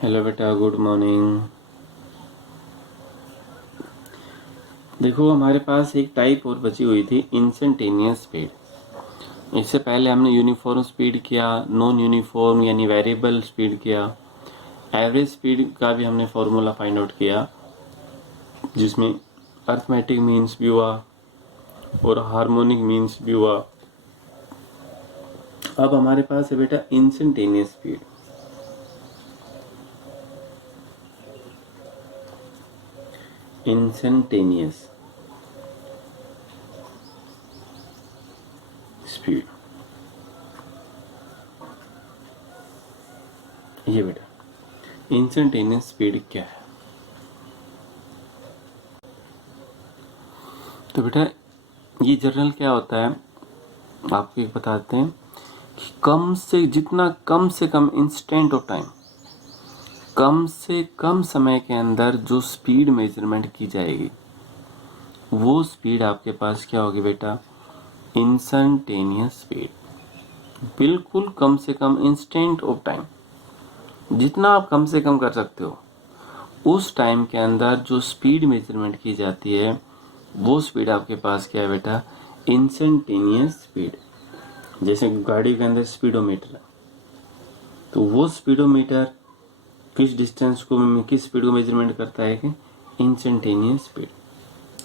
Hello बेटा, good morning. देखो, हमारे पास एक टाइप और बची हुई थी, इंस्टेंटेनियस स्पीड। इससे पहले हमने यूनिफॉर्म स्पीड किया, नॉन यूनिफॉर्म यानी वेरिएबल स्पीड किया, एवरेज स्पीड का भी हमने फॉर्मूला फाइंड आउट किया, जिसमें अर्थमेटिक मीन्स भी हुआ और हार्मोनिक मीन्स भी हुआ। अब हमारे पास है बेटा इंस्टेंटेनियस स्पीड। इंस्टेंटेनियस स्पीड, ये बेटा इंस्टेंटेनियस स्पीड क्या है? तो बेटा ये जनरल क्या होता है, आपको एक बताते हैं कि कम से कम इंस्टेंट ऑफ टाइम, कम से कम समय के अंदर जो स्पीड मेजरमेंट की जाएगी वो स्पीड आपके पास क्या होगी बेटा? Instantaneous speed. बिल्कुल कम से कम इंस्टेंट ऑफ टाइम, जितना आप कम से कम कर सकते हो उस टाइम के अंदर जो स्पीड मेजरमेंट की जाती है वो स्पीड आपके पास क्या है बेटा? Instantaneous speed. जैसे गाड़ी के अंदर स्पीडोमीटर है, तो वो स्पीडोमीटर किस डिस्टेंस को, किस स्पीड को मेजरमेंट करता है कि इंस्टेंटेनियस स्पीड।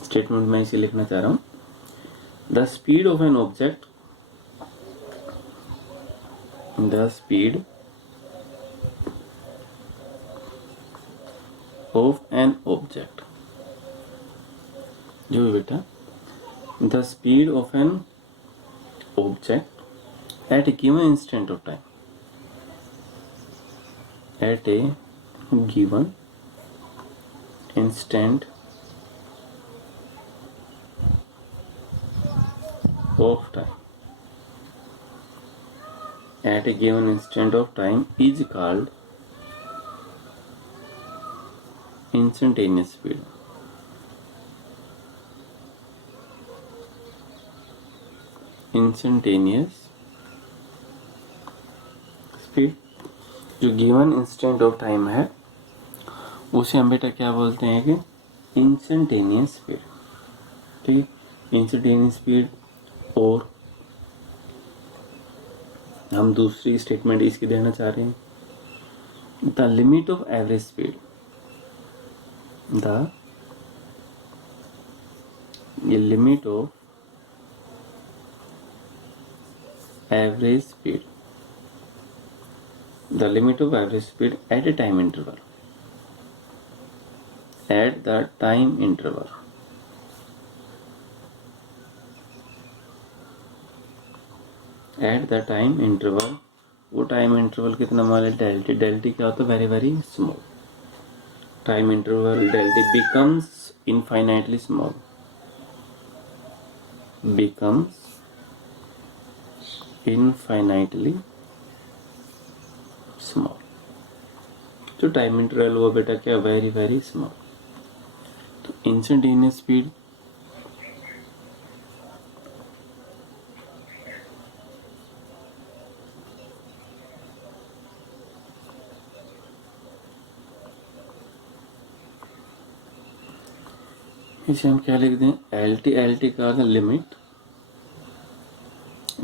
स्टेटमेंट में इसे लिखना चाह रहा हूँ, the speed of an object, the speed of an object, जो बेटा the speed of an object at A given instant of time, at a given instant of time, at a given instant of time is called instantaneous speed. Instantaneous speed जो given instant of time है उसे हम बेटा क्या बोलते हैं कि instantaneous speed. ठीक, इंस्टेंटेनियस स्पीड। और हम दूसरी स्टेटमेंट इसकी देना चाह रहे हैं, the limit of average speed, the limit of average speed, the limit of average speed at a time interval, at the time interval, at the time interval। वो टाइम इंटरवल कितना मान लें? डेल्टी। डेल्टी क्या होता है? Very very small. Time interval del T becomes infinitely small, becomes infinitely small. जो time interval वो बेटा क्या? Very very small. तो इंस्टेंटेनियस स्पीड इसे हम क्या लिख दें? L T. एल टी का limit,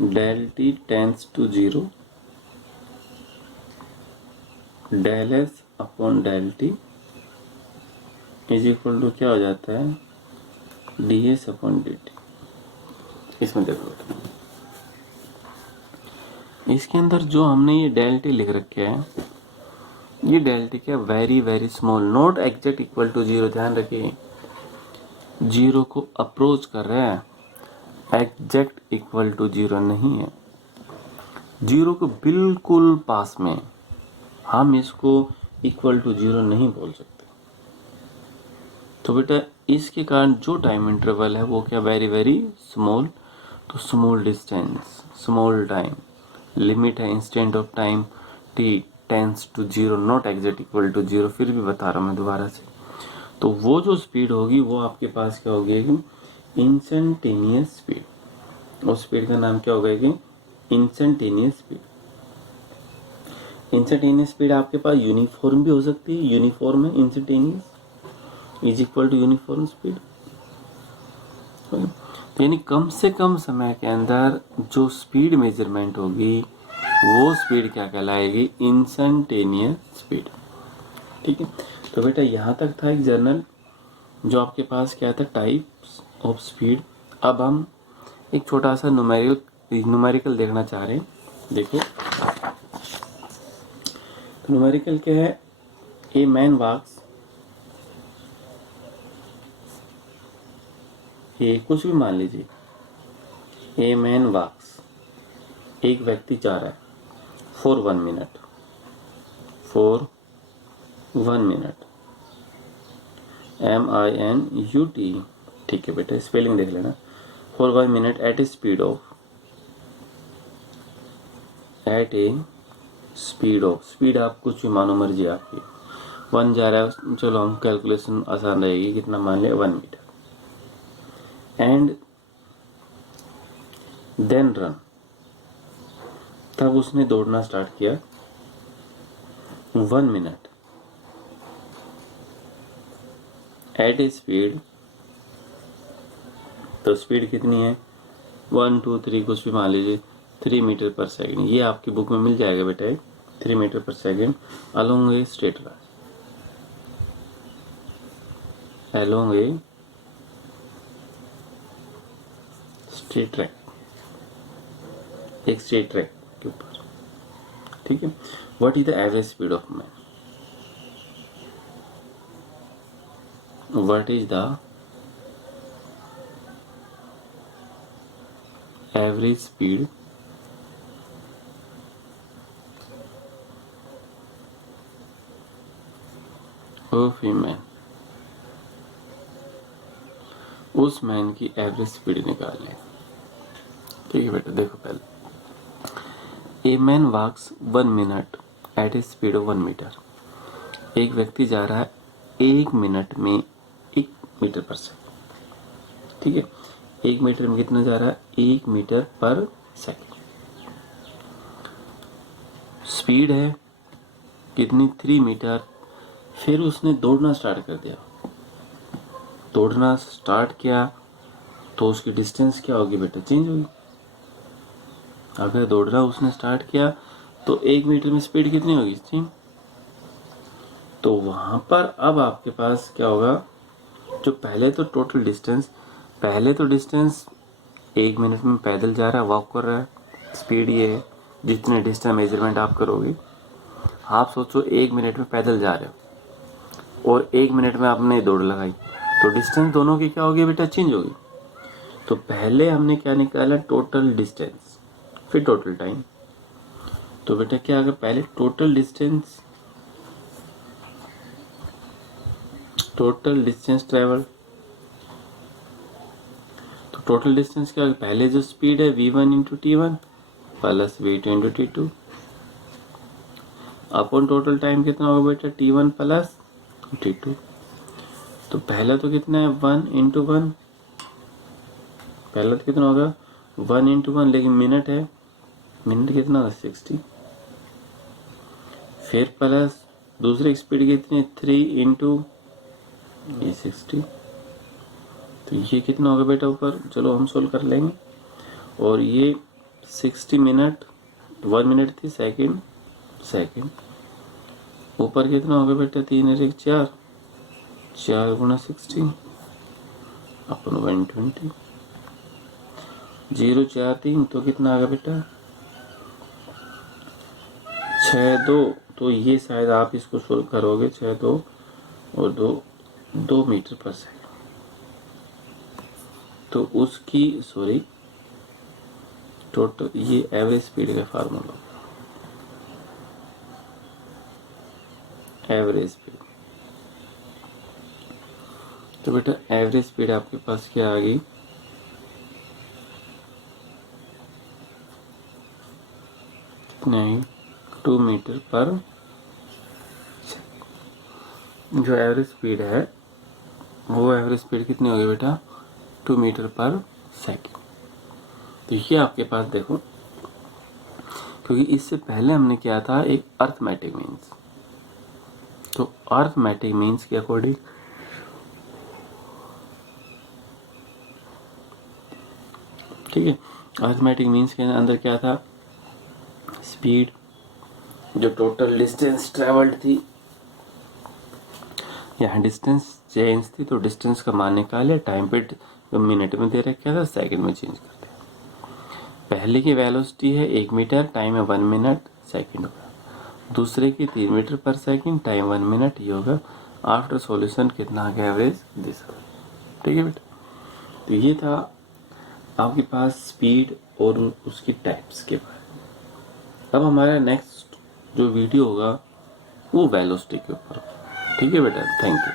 del T tends to zero, del S upon del T is equal to क्या हो जाता है? D S upon D T. इसमें देखो, इसके अंदर जो हमने ये डेल टी लिख रखे है, ये डेल टी क्या? Very very small, not exact equal to zero. ध्यान रखिए, जीरो को अप्रोच कर रहा है, एग्जैक्ट इक्वल टू जीरो नहीं है। जीरो को बिल्कुल पास में, हम इसको इक्वल टू जीरो नहीं बोल सकते। तो बेटा इसके कारण जो टाइम इंटरवल है वो क्या? Very very small. तो small distance, small time, limit है instant of time T tends to zero, not exact equal to zero. फिर भी बता रहा हूँ मैं दोबारा से। तो वो जो स्पीड होगी वो आपके पास क्या होगी? Instantaneous speed. उस स्पीड का नाम क्या होगा? कि इंस्टेंटेनियस स्पीड। इंस्टेंटेनियस स्पीड आपके पास यूनिफॉर्म भी हो सकती है, यूनिफॉर्म है instantaneous is equal to uniform speed. यानी कम से कम समय के अंदर जो स्पीड मेजरमेंट होगी वो स्पीड क्या कहलाएगी, इंस्टेंटेनियस स्पीड। ठीक है, तो बेटा यहाँ तक था एक जर्नल जो आपके पास क्या था, टाइप्स ऑफ स्पीड। अब हम एक छोटा सा न्यूमेरिकल देखना चाह रहे हैं। देखो न्यूमेरिकल क्या है, ए मैन वॉक्स, ये कुछ भी मान लीजिए, ए मैन वॉक्स, एक व्यक्ति जा रहा है for 1 minute, for 1 minute, MINUT। ठीक है बेटा, स्पेलिंग देख लेना, for 1 minute at a speed of, speed आप कुछ भी मानो, मर्जी आपकी। 1 जा रहा है, चलो हम कैलकुलेशन आसान रहेगी, कितना मान लिया 1 मीटर, एंड देन रन, तब उसने दौड़ना स्टार्ट किया 1 मिनट एट ए स्पीड, तो स्पीड कितनी है 1 2 3 कुछ भी मान लीजिए 3 मीटर पर सेकेंड, ये आपकी बुक में मिल जाएगा बेटा, 3 metre per second along a straight line, along a straight track, एक स्ट्रेट ट्रैक के ऊपर। ठीक है, what is the average speed of man, what is the average speed of a man, उस मैन की एवरेज स्पीड निकाल लें। ठीक है बेटा, देखो पहले, a man walks 1 minute at a speed of 1 metre, एक व्यक्ति जा रहा है 1 मिनट में 1 मीटर पर सेकेंड। ठीक है, 1 मीटर में कितना जा रहा है, 1 मीटर पर सेकेंड। स्पीड है कितनी, 3 मीटर। फिर उसने दौड़ना स्टार्ट कर दिया, दौड़ना स्टार्ट किया तो उसकी डिस्टेंस क्या होगी बेटा, चेंज होगी। अगर दौड़ना उसने स्टार्ट किया तो 1 मीटर में स्पीड कितनी होगी, सेम। तो वहां पर अब आपके पास क्या होगा, जो पहले तो टोटल डिस्टेंस, पहले तो डिस्टेंस 1 मिनट में पैदल जा रहा है, वॉक कर रहा है, स्पीड ये है, जितने डिस्टेंस मेजरमेंट आप करोगे। आप सोचो 1 मिनट में पैदल जा रहे हो और 1 मिनट में आपने दौड़ लगाई, तो डिस्टेंस दोनों की क्या होगी बेटा, चेंज होगी। तो पहले हमने क्या निकाला, टोटल डिस्टेंस, फिर टोटल टाइम। तो बेटा क्या अगर पहले टोटल डिस्टेंस ट्रेवल, तो टोटल डिस्टेंस क्या, पहले जो स्पीड है v1 into t1 plus v2 into t2 upon total time कितना होगा बेटा, t1 प्लस t2। तो पहला तो कितना है 1 इंटू 1, पहला तो कितना होगा 1 इंटू 1, लेकिन मिनट है, मिनट कितना होगा 60। फिर प्लस दूसरी स्पीड कितनी, 3 इंटू ये 60, तो ये कितना होगा बेटा ऊपर, चलो हम सोल्व कर लेंगे। और ये 60 मिनट, 1 मिनट थी, सेकेंड ऊपर कितना होगा बेटा, 3 और 1 4, 4 गुना 60 अपन 120, 0 4 3, तो कितना आ गया बेटा 6 2। तो ये शायद आप इसको सोल्व करोगे, 6 2 और 2 मीटर पर सेकेंड, तो उसकी टोटल ये एवरेज स्पीड का फार्मूला, एवरेज स्पीड। तो बेटा एवरेज स्पीड आपके पास क्या आ गई, नहीं 2 मीटर पर सेकेंड। जो एवरेज स्पीड है वो एवरेज स्पीड कितनी होगी बेटा, 2 मीटर पर सेकेंड। तो ये आपके पास देखो, क्योंकि इससे पहले हमने किया था एक अर्थमेटिक मीन्स। तो अर्थमेटिक मीन्स के अकॉर्डिंग ठीक है, अर्थमेटिक मीन्स के अंदर क्या था, स्पीड, जो टोटल डिस्टेंस ट्रेवल्ड थी, यहाँ डिस्टेंस चेंज थी तो डिस्टेंस का मान निकाले, टाइम पे जो मिनट में दे रखा था सेकंड में चेंज कर दिया। पहले की वेलोसिटी है 1 मीटर, टाइम है 1 मिनट, सेकंड होगा। दूसरे की 3 मीटर पर सेकंड, टाइम 1 मिनट, ये होगा। आफ्टर सॉल्यूशन कितना आ गया एवरेज दिस। ठीक है बेटा, तो ये था आपके पास स्पीड और उसकी टाइप्स के बारे में। अब हमारा नेक्स्ट जो वीडियो होगा वो वेलोसिटी के ऊपर। ठीक है बेटा, थैंक यू।